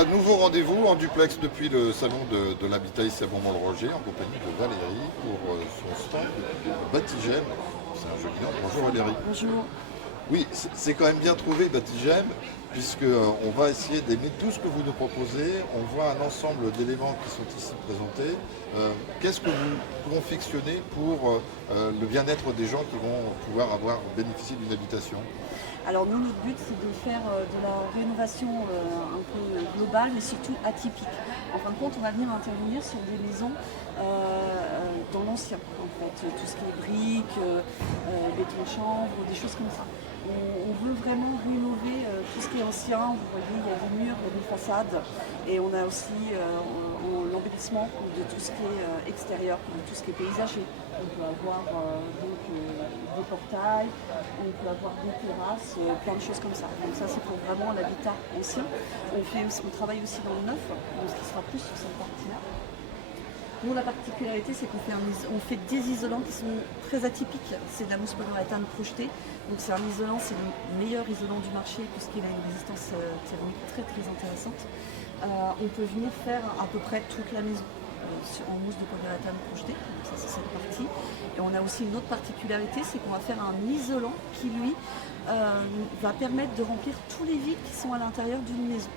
voilà, nouveau rendez-vous en duplex depuis le salon de l'habitat ici à Beaumont-le-Roger en compagnie de Valérie pour son stand Batigem. C'est un joli nom. Bonjour Valérie. Bonjour. Oui, c'est quand même bien trouvé Batigem puisque on va essayer d'aimer tout ce que vous nous proposez. On voit un ensemble d'éléments qui sont ici présentés. Qu'est-ce que vous confectionnez pour le bien-être des gens qui vont pouvoir bénéficier d'une habitation? Alors nous, notre but, c'est de faire de la rénovation un peu globale, mais surtout atypique. En fin de compte, on va venir intervenir sur des maisons dans l'ancien, en fait. Tout ce qui est briques, béton de chambre, des choses comme ça. On veut vraiment rénover tout ce qui est ancien. Vous voyez, il y a des murs, il y a des façades. Et on a aussi l'embellissement de tout ce qui est extérieur, de tout ce qui est paysager. On peut avoir des portails, on peut avoir des terrasses, plein de choses comme ça. Donc ça c'est pour vraiment l'habitat ancien. On travaille aussi dans le neuf, donc ce qui sera plus sur cette partie-là. Nous, la particularité, c'est on fait des isolants qui sont très atypiques. C'est de la mousse polyuréthane projetée. Donc c'est un isolant, c'est le meilleur isolant du marché puisqu'il a une résistance thermique très très intéressante. On peut venir faire à peu près toute la maison en mousse de polyuréthane projetée. Donc ça c'est cette partie. Et on a aussi une autre particularité, c'est qu'on va faire un isolant qui lui va permettre de remplir tous les vides qui sont à l'intérieur d'une maison.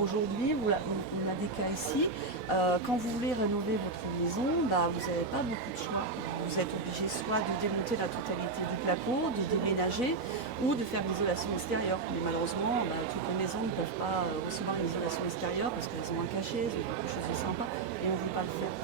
Aujourd'hui, on a des cas ici. Quand vous voulez rénover votre maison, vous n'avez pas beaucoup de choix. Vous êtes obligé soit de démonter la totalité du placo, de déménager ou de faire l'isolation extérieure. Mais malheureusement, toutes les maisons ne peuvent pas recevoir une isolation extérieure parce qu'elles ont un cachet, elles ont quelque chose de sympa et on ne veut pas le faire.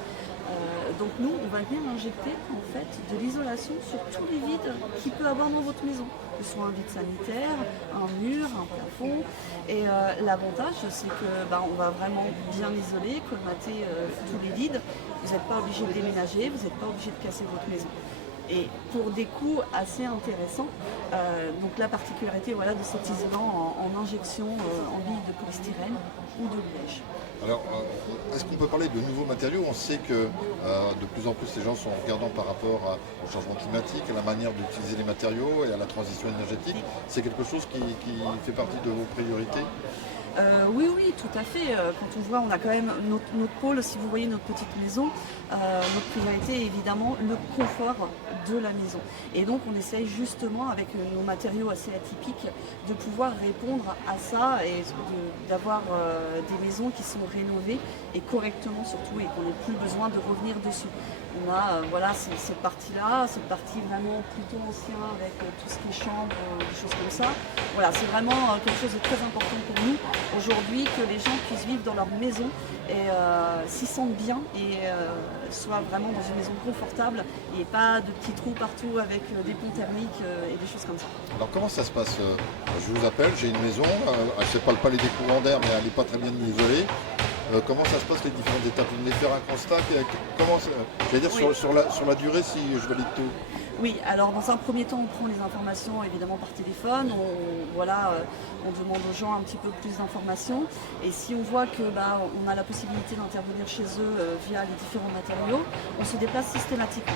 Donc nous, on va venir injecter en fait de l'isolation sur tous les vides qu'il peut avoir dans votre maison, que ce soit un vide sanitaire, un mur, un plafond. Et l'avantage, c'est que on va vraiment bien isoler, colmater tous les vides. Vous n'êtes pas obligé de déménager, vous n'êtes pas obligé de casser votre maison. Et pour des coûts assez intéressants, donc la particularité de cet isolant en injection en billes de polystyrène ou de liège. Alors, est-ce qu'on peut parler de nouveaux matériaux? On sait que de plus en plus les gens sont regardants par rapport au changement climatique, à la manière d'utiliser les matériaux et à la transition énergétique. C'est quelque chose qui fait partie de vos priorités? Oui, tout à fait. Quand on voit, on a quand même notre pôle, si vous voyez notre petite maison, notre priorité est évidemment le confort de la maison. Et donc on essaye justement, avec nos matériaux assez atypiques, de pouvoir répondre à ça et d'avoir des maisons qui sont rénovées et correctement surtout et qu'on n'ait plus besoin de revenir dessus. On a cette partie-là, cette partie vraiment plutôt ancienne avec tout ce qui est chambre, des choses comme ça. Voilà, c'est vraiment quelque chose de très important pour nous aujourd'hui, que les gens puissent vivre dans leur maison et s'y sentent bien et soient vraiment dans une maison confortable et pas de petits trous partout avec des ponts thermiques et des choses comme ça. Alors comment ça se passe? Je vous appelle, j'ai une maison, c'est pas le palais des courants d'air, mais elle n'est pas très bien isolée. Comment ça se passe les différentes étapes? Vous venez faire un constat, sur la durée si je valide tout? Oui, alors dans un premier temps, on prend les informations évidemment par téléphone, on demande aux gens un petit peu plus d'informations et si on voit que on a la possibilité d'intervenir chez eux via les différents matériaux, on se déplace systématiquement.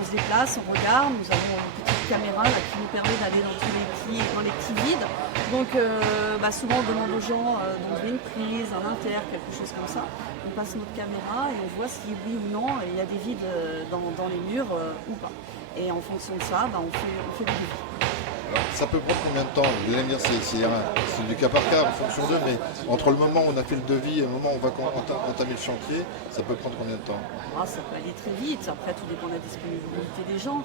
On se déplace, on regarde, nous avons une petite caméra qui nous permet d'aller dans les petits vides. Donc souvent on demande aux gens d'enlever une prise, un inter, quelque chose comme ça. On passe notre caméra et on voit si oui ou non il y a des vides dans les murs ou pas. Et en fonction de ça, on fait des devis. Alors, ça peut prendre combien de temps? Vous allez me dire c'est du cas par cas en fonction d'eux, mais entre le moment où on a fait le devis et le moment où on va entamer le chantier, ça peut prendre combien de temps? Ça peut aller très vite, après tout dépend de la disponibilité des gens.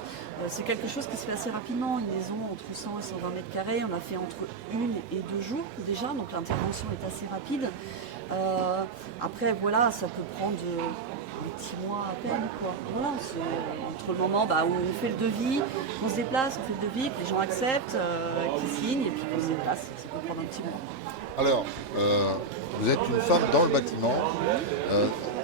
C'est quelque chose qui se fait assez rapidement, une maison entre 100 et 120 mètres carrés, on a fait entre 1 et 2 jours déjà, donc l'intervention est assez rapide. Après ça peut prendre des petits mois à peine, quoi. Voilà, c'est entre le moment où on fait le devis, on se déplace, on fait le devis, que les gens acceptent, qu'ils signent et puis qu'on se déplace, ça peut prendre un petit mois. Alors, vous êtes une femme dans le bâtiment.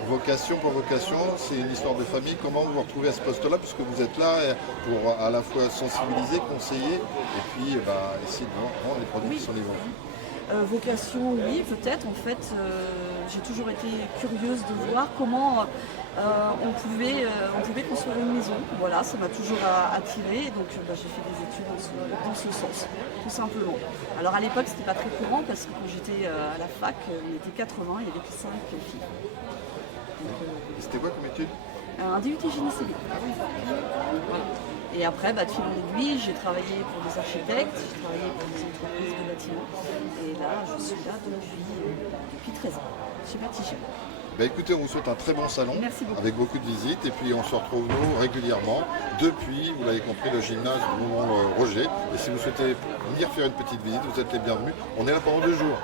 Vocation pour vocation, c'est une histoire de famille. Comment vous vous retrouvez à ce poste-là, puisque vous êtes là pour à la fois sensibiliser, conseiller, et puis essayer de vendre les produits qui sont les vôtres? Vocation, oui, peut-être. En fait, j'ai toujours été curieuse de voir comment on pouvait construire une maison. Voilà, ça m'a toujours attirée, donc j'ai fait des études dans ce sens, tout simplement. Alors à l'époque, c'était pas très courant parce que quand j'étais à la fac, on était 80, il y avait que 5 filles. C'était quoi comme étude? Un DUT génie civil. Voilà. Et après, de fil en aiguille, j'ai travaillé pour des architectes, j'ai travaillé pour des entreprises de bâtiments. Et là, je suis là depuis 13 ans, chez Batiget. Écoutez, on vous souhaite un très bon salon, Merci beaucoup. avec beaucoup de visites, et puis on se retrouve nous régulièrement depuis, vous l'avez compris, le gymnase Roger. Et si vous souhaitez venir faire une petite visite, vous êtes les bienvenus. On est là pendant 2 jours.